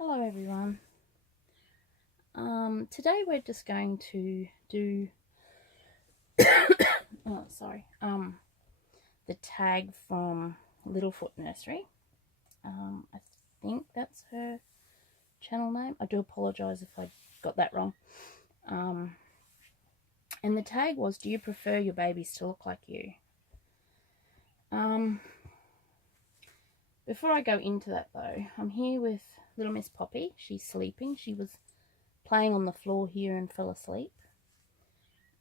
Hello everyone. Today we're just going to do the tag from Littlefoot Nursery. I think that's her channel name. I do apologise if I got that wrong. And the tag was, do you prefer your babies to look like you? Before I go into that though, I'm here with little Miss Poppy. She's sleeping. She was playing on the floor here and fell asleep.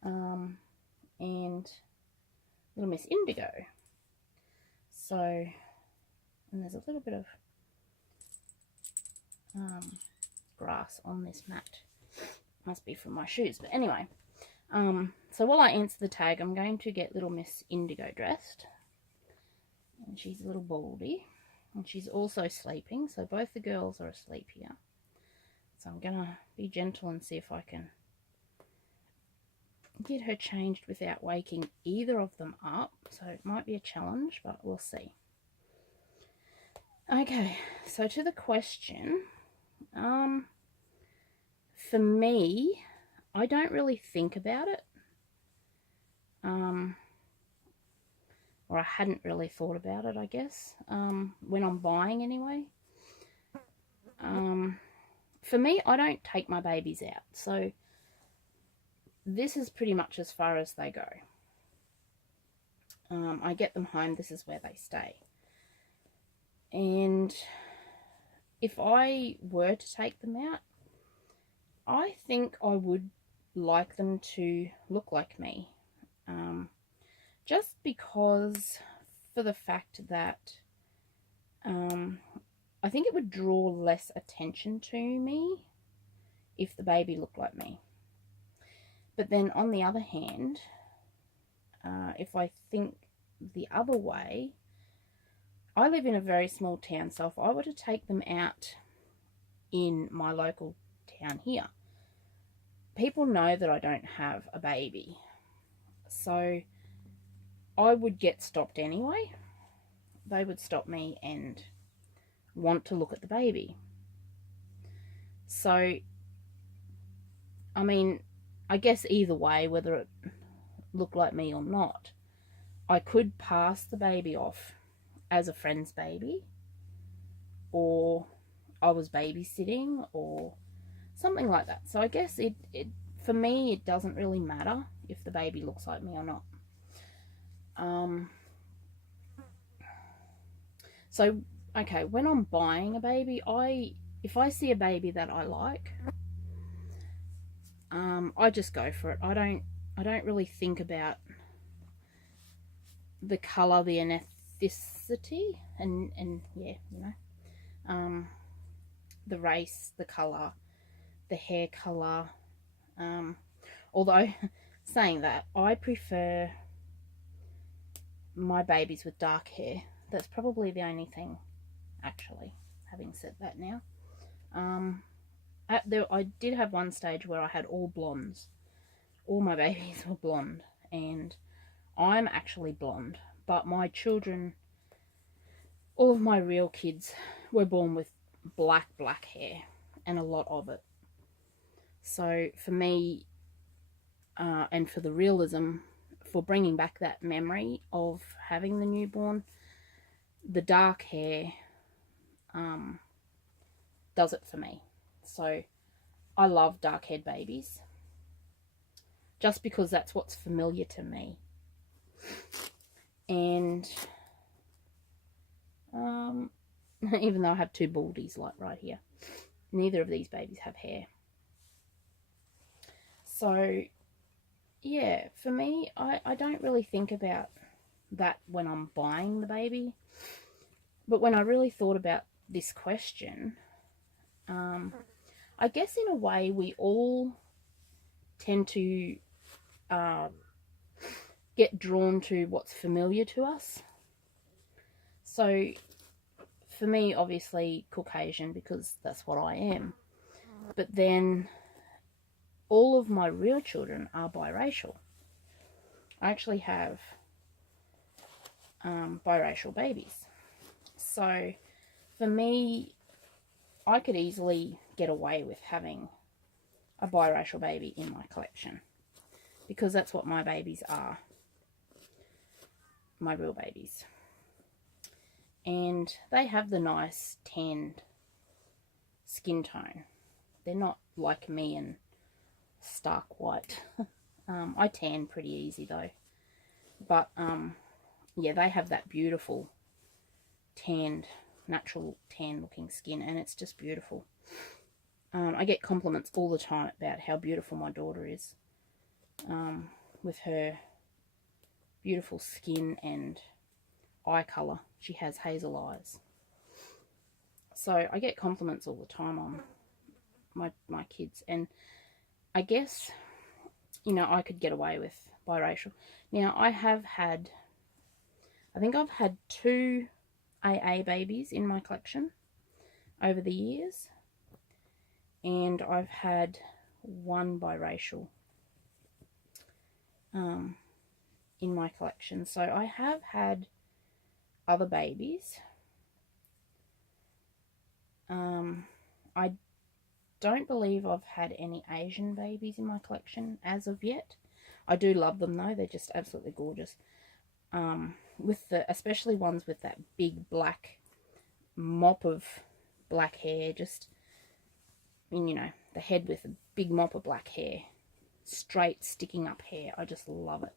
And little Miss Indigo. So, and there's a little bit of grass on this mat. Must be from my shoes, but anyway. So while I answer the tag, I'm going to get little Miss Indigo dressed. And she's a little baldy. And she's also sleeping, so both the girls are asleep here. So I'm going to be gentle and see if I can get her changed without waking either of them up. So it might be a challenge, but we'll see. Okay, so to the question, for me, I don't really think about it. Or I hadn't really thought about it, I guess, when I'm buying anyway. For me, I don't take my babies out, so this is pretty much as far as they go. I get them home, this is where they stay. And if I were to take them out, I think I would like them to look like me. Just because, for the fact that I think it would draw less attention to me if the baby looked like me. But then on the other hand, if I think the other way, I live in a very small town, so if I were to take them out in my local town here, people know that I don't have a baby. So I would get stopped anyway. They would stop me and want to look at the baby. So, I mean, I guess either way, whether it looked like me or not, I could pass the baby off as a friend's baby, or I was babysitting, or something like that. So I guess it for me, it doesn't really matter if the baby looks like me or not. So, okay, when I'm buying a baby, if I see a baby that I like, I just go for it. I don't really think about the colour, the ethnicity, and yeah, you know, the race, the colour, the hair colour. Although, saying that, I prefer my babies with dark hair. That's probably the only thing, actually, having said that now. I did have one stage where I had all blondes. All my babies were blonde, and I'm actually blonde, but my children, all of my real kids, were born with black hair, and a lot of it. So for me, and for the realism, for bringing back that memory of having the newborn, the dark hair does it for me. So I love dark-haired babies, just because that's what's familiar to me. And even though I have two baldies like right here, neither of these babies have hair. So yeah, for me, I don't really think about that when I'm buying the baby. But when I really thought about this question, I guess in a way we all tend to get drawn to what's familiar to us. So for me, obviously Caucasian, because that's what I am. But then all of my real children are biracial. I actually have biracial babies. So for me, I could easily get away with having a biracial baby in my collection, because that's what my babies are, my real babies. And they have the nice tanned skin tone. They're not like me and stark white. I tan pretty easy though. But yeah, they have that beautiful tanned, natural tan looking skin, and it's just beautiful. I get compliments all the time about how beautiful my daughter is, with her beautiful skin and eye colour. She has hazel eyes. So I get compliments all the time on my kids, and I guess, you know, I could get away with biracial. Now, I think I've had 2 AA babies in my collection over the years, and I've had 1 biracial in my collection. So I have had other babies. I don't believe I've had any Asian babies in my collection as of yet. I do love them though, they're just absolutely gorgeous. Especially ones with that big black mop of black hair, just, you know, the head with a big mop of black hair, straight sticking up hair. I just love it.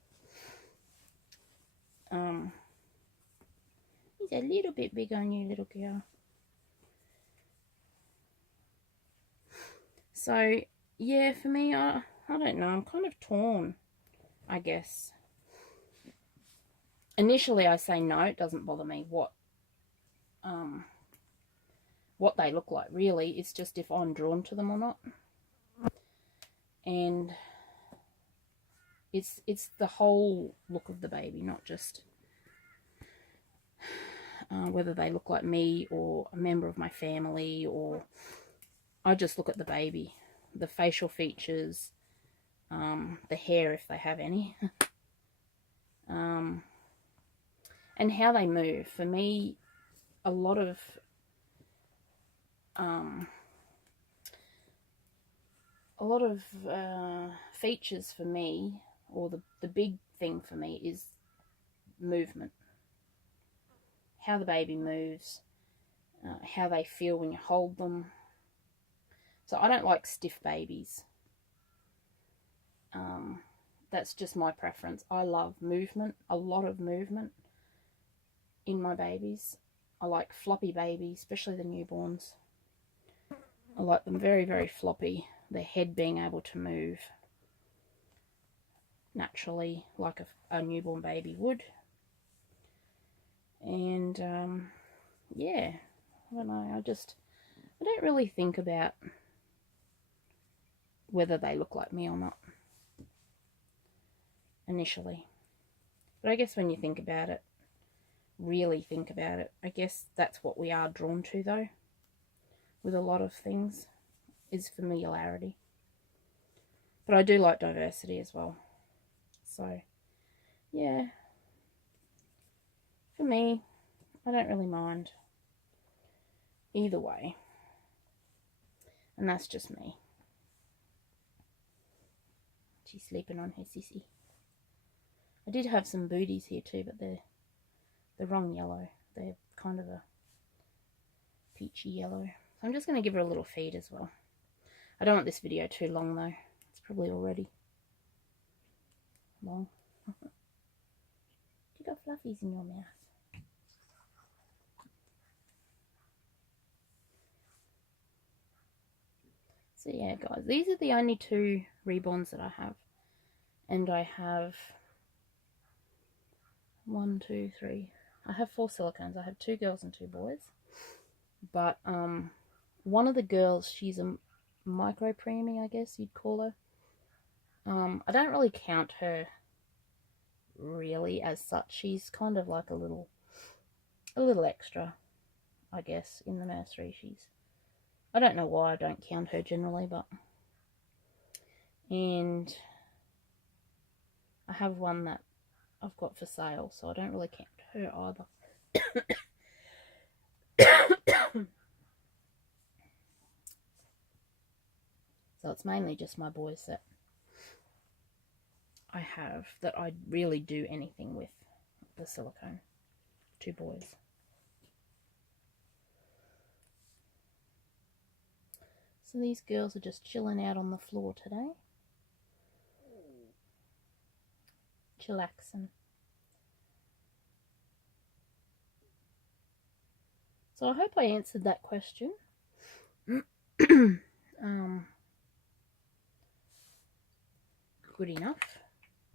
He's a little bit big on you, little girl. So yeah, for me, I don't know, I'm kind of torn, I guess. Initially I say no, it doesn't bother me what they look like, really. It's just if I'm drawn to them or not. And it's the whole look of the baby, not just whether they look like me or a member of my family, or I just look at the baby, the facial features, the hair if they have any, and how they move. For me, a lot of features for me, or the big thing for me, is movement. How the baby moves, how they feel when you hold them. So I don't like stiff babies. That's just my preference. I love movement, a lot of movement in my babies. I like floppy babies, especially the newborns. I like them very, very floppy. Their head being able to move naturally like a newborn baby would. And yeah, I don't know, I don't really think about whether they look like me or not initially. But I guess when you think about it, really think about it, I guess that's what we are drawn to though, with a lot of things, is familiarity. But I do like diversity as well. So yeah, for me, I don't really mind either way. And that's just me. She's sleeping on her sissy. I did have some booties here too, but they're the wrong yellow. They're kind of a peachy yellow. So I'm just going to give her a little feed as well. I don't want this video too long though. It's probably already long. You got fluffies in your mouth. So yeah, guys, these are the only 2 reborns that I have. And I have 1, 2, 3. I have 4 silicones. I have 2 girls and 2 boys. But one of the girls, she's a micro preemie, I guess you'd call her. I don't really count her really as such. She's kind of like a little extra, I guess, in the nursery. I don't know why I don't count her generally, but... And I have one that I've got for sale, so I don't really count her either. So it's mainly just my boys that I have that I really do anything with the silicone. 2 boys. So these girls are just chilling out on the floor today. Chillaxing. So I hope I answered that question. Good enough,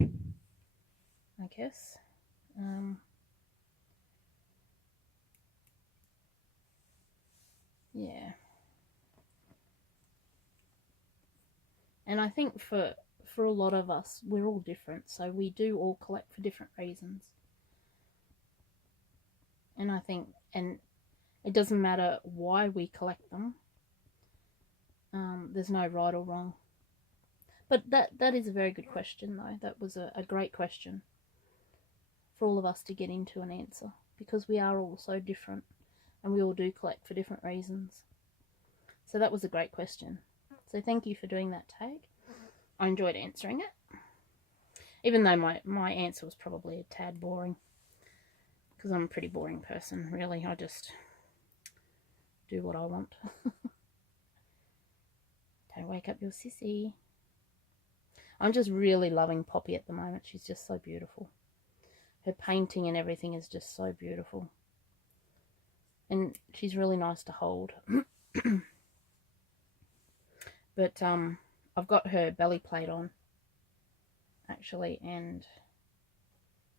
I guess. Yeah. And I think for a lot of us, we're all different, so we do all collect for different reasons. And I think, and it doesn't matter why we collect them. There's no right or wrong. But that is a very good question, though. That was a great question for all of us to get into an answer, because we are all so different and we all do collect for different reasons. So that was a great question. So thank you for doing that, Tag. I enjoyed answering it, even though my answer was probably a tad boring, because I'm a pretty boring person, really. I just do what I want. Don't wake up your sissy. I'm just really loving Poppy at the moment. She's just so beautiful. Her painting and everything is just so beautiful. And she's really nice to hold. But I've got her belly plate on, actually, and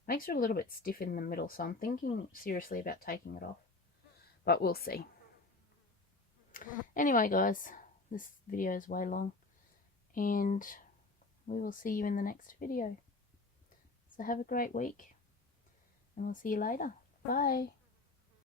makes her a little bit stiff in the middle, so I'm thinking seriously about taking it off. But we'll see. Anyway, guys, this video is way long, and we will see you in the next video. So have a great week, and we'll see you later. Bye.